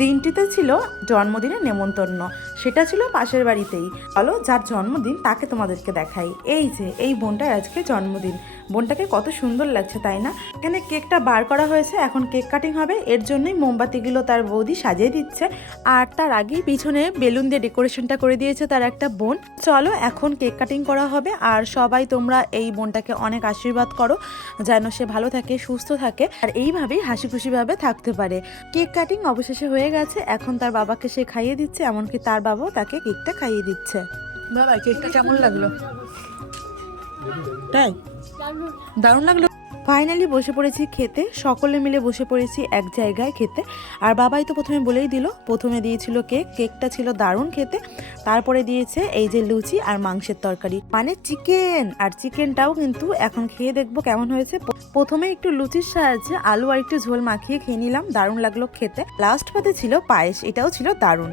দিনটিতে ছিল জন্মদিনের নেমন্তন্ন, সেটা ছিল পাশের বাড়িতেই। চলো যার জন্মদিন তাকে তোমাদেরকে দেখাই। এই যে এই বোনটার আজকে জন্মদিন, বোনটাকে কত সুন্দর লাগছে তাই না? এখানে কেকটা বার করা হয়েছে, এখন কেক কাটিং হবে, এর জন্যই মোমবাতিগুলো তার বৌদি সাজিয়ে দিচ্ছে। আর তার আগেই পিছনে বেলুন দিয়ে ডেকোরেশনটা করে দিয়েছে তার একটা বোন। চলো এখন কেক কাটিং করা হবে, আর সবাই তোমরা এই বোনটাকে অনেক আশীর্বাদ করো যেন সে ভালো থাকে, সুস্থ থাকে, আর এইভাবেই হাসি খুশিভাবে থাকতে পারে। কেক কাটিং অবশেষে হয়ে গেছে, এখন তার বাবাকে সে খাইয়ে দিচ্ছে, এমনকি তার বাবাও তাকে কেকটা খাইয়ে দিচ্ছে। বাবা কেকটা কেমন লাগলো? তাই দারুণ লাগলো। ফাইনালি বসে পড়েছি খেতে, সকলে মিলে বসে পড়েছি এক জায়গায় খেতে। আর বাবাই তো প্রথমে বলেই দিল, প্রথমে দিয়েছিল কেক, কেকটা ছিল দারুণ খেতে। তারপরে দিয়েছে এই যে লুচি আর মাংসের তরকারি, মানে চিকেন। আর চিকেনটাও কিন্তু এখন খেয়ে দেখবো কেমন হয়েছে। প্রথমে একটু লুচির সাহায্যে আলু আর একটু ঝোল মাখিয়ে খেয়ে নিলাম, দারুণ লাগলো খেতে। লাস্ট পাতে ছিল পায়েস, এটাও ছিল দারুণ।